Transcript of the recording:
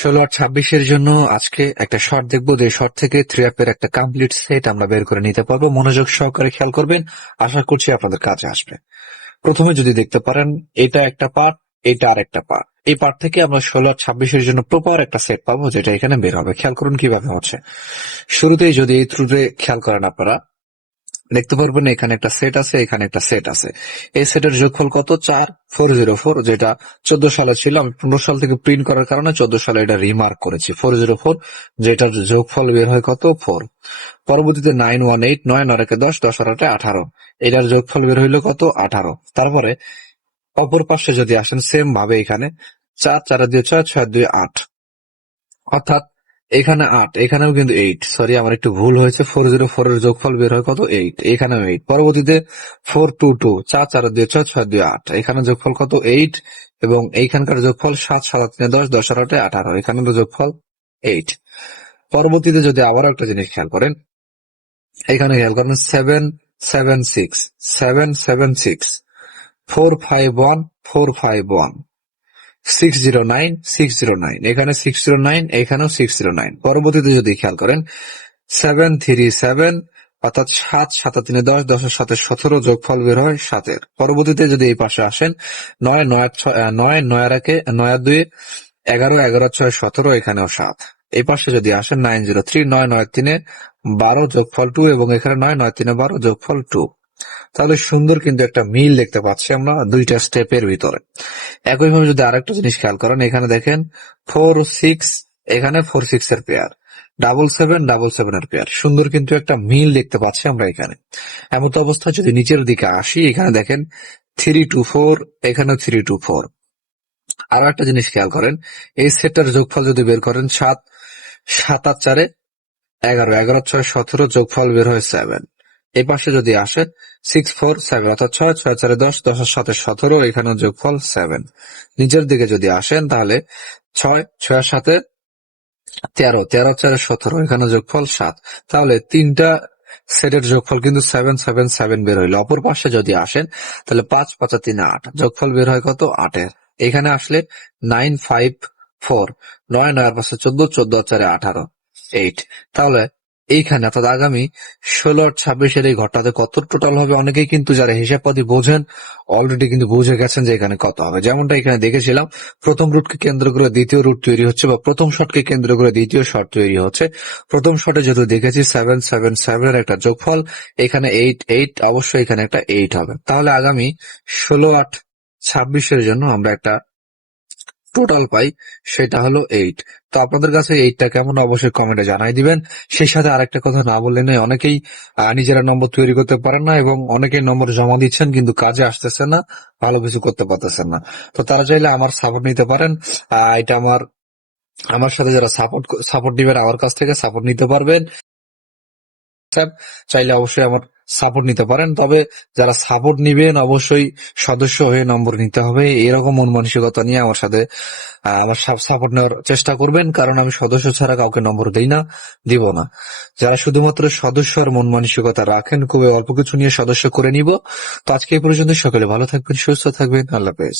16 আর 26-এর জন্য আজকে একটা শর্ট দেখবো, যে শর্ট থেকে 3 একটা কমপ্লিট সেট আমরা বের করে নিতে পারবো। মনোযোগ সহকারে খেয়াল করবেন, আশা করছি আপনাদের কাজে আসবে। প্রথমে যদি দেখতে পারেন, এটা একটা পার্ট, এটা আর একটা পার্ট। এই পার্ট থেকে আমরা 16 আর 26-এর জন্য প্রপার একটা সেট পাবো, যেটা এখানে বের হবে। খেয়াল করুন কিভাবে হচ্ছে। শুরুতেই যদি এই থ্রুতে খেয়াল করেন, আপনারা দেখতে পারবেন এখানে একটা সেট আছে, এখানে একটা সেট আছে। এই সেটের যোগফল কত? 4404, যেটা 14 সালে ছিল। আমি 15 সাল থেকে প্রিন্ট করার কারণে 14 সালে এটা রিমার্ক করেছি 404, যেটার যোগফল বের হয় কত? 4। পরবর্তীতে 9189, 9 10, 10 8 18, এটার যোগফল বের হইলো কত? 18। তারপরে অপর পাশে যদি আসেন, সেম ভাবে এখানে 4 4 2 6, 6 2 8, অর্থাৎ এখানে 8, এখানেও কিন্তু 8। সরি, আমার একটু ভুল হয়েছে। 404 এর যোগফল বের হয় কত? 8। এখানেও 8। পরবর্তীতে 422, 4 4 2 6, 6 2 8, এখানে যোগফল কত? 8। এবং এইখানকার যোগফল 7 7 3 10, 10 8 18, এখানে যোগফল 8। পরবর্তীতে যদি আবারও একটা জিনিস খেয়াল করেন, এখানে খেয়াল করেন 7 7 6, 7 7 6, 451 451, 609 609, এখানে 609, এখানেও 609। পরবর্তীতে যদি খেয়াল করেন 737, অর্থাৎ 7 7 3 10, 10 7 17, যোগফল বের হয় 7। পরবর্তীতে যদি এই পাশে আসেন, 9 9 9 9 2 11, 11 6 17, এখানেও 7। এই পাশে যদি আসেন 903, 9 9 3 12, যোগফল 2, এবং এখানে 9 9 3 12, যোগফল 2। তাহলে সুন্দর কিন্তু একটা মিল দেখতে পাচ্ছি আমরা দুইটা স্টেপের ভিতরে। একইভাবে যদি আরেকটা জিনিস খেয়াল করেন, এখানে দেখেন 4 6, এখানে 4 6 এর পেয়ার, 7 7 7 এর পেয়ার। সুন্দর কিন্তু একটা মিল দেখতে পাচ্ছি আমরা এখানে। এমত অবস্থায় যদি নিচের দিকে আসি, এখানে দেখেন 3 2 4, এখানেও 3 2 4। আরো একটা জিনিস খেয়াল করেন, এই সেটটার যোগফল যদি বের করেন, 7 7 8 4 11, 11 6 17, যোগফল বের হয় 7। এই পাশে যদি আসেন 6 4 7, অর্থাৎ 6 6 4 10, 10 7 17, এখানেও যোগফল 7। নিচের দিকে যদি আসেন, তাহলে 6 6 7 13, 13 4 17, এখানে যোগফল 7। তাহলে তিনটা সেটের যোগফল কিন্তু 7 7 7 বের হইলো। অপর পাশে যদি আসেন, তাহলে 5 5 3 8, যোগফল বের হয় কত? 8 এর। এখানে আসলে 9 5 4, 9 9 পাশে 14, 14 4 18, 8। তাহলে এইখানে, অর্থাৎ আগামী 16 আর 26-এর এই ঘরটাতে কত টোটাল হবে? অনেকেই কিন্তু যারা হিসাবপাতি বোঝেন অলরেডি কিন্তু বুঝে গেছেন যে এখানে কত হবে। যেমনটা এখানে দেখেছিলাম, প্রথম রুটকে কেন্দ্র করে দ্বিতীয় রুট তৈরি হচ্ছে, বা প্রথম শটকে কেন্দ্র করে দ্বিতীয় শট তৈরি হচ্ছে। প্রথম শটে যেহেতু দেখেছি 7 7 7 এর একটা যোগফল, এখানে 8 8, অবশ্যই এখানে একটা 8 হবে। তাহলে আগামী 16 আর 26-এর জন্য আমরা একটা টোটাল পাই, সেটা হলো 8। তো আপনাদের কাছে 8টা কেমন, অবশ্যই কমেন্টে জানাই দিবেন। সেই সাথে আরেকটা কথা না বললে নয়, অনেকেই নিজেরা নম্বর তৈরি করতে পারেন না, এবং অনেকেই নম্বর জমা দিচ্ছেন কিন্তু কাজে আসতেছে না, ভালো কিছু করতে পারতেছেন না। তো তারা চাইলে আমার সাপোর্ট নিতে পারেন। এটা আমার আমার সাথে যারা সাপোর্ট সাপোর্ট দিবেন, আমার কাছ থেকে সাপোর্ট নিতে পারবেন। চাইলে অবশ্যই আমার সাপোর্ট নিতে পারেন। তবে যারা সাপোর্ট নিবেন, অবশ্যই সদস্য হয়ে নম্বর নিতে হবে, এরকম মন মানসিকতা নিয়ে আমার সাথে আমার সাপোর্ট নেওয়ার চেষ্টা করবেন। কারণ আমি সদস্য ছাড়া কাউকে নম্বর দেই না, দিব না। যারা শুধুমাত্র সদস্য আর মন মানসিকতা রাখেন, খুবই অল্প কিছু নিয়ে সদস্য করে নিব। তো আজকে এই পর্যন্ত। সকলে ভালো থাকবেন, সুস্থ থাকবেন। আল্লাহ হাফেজ।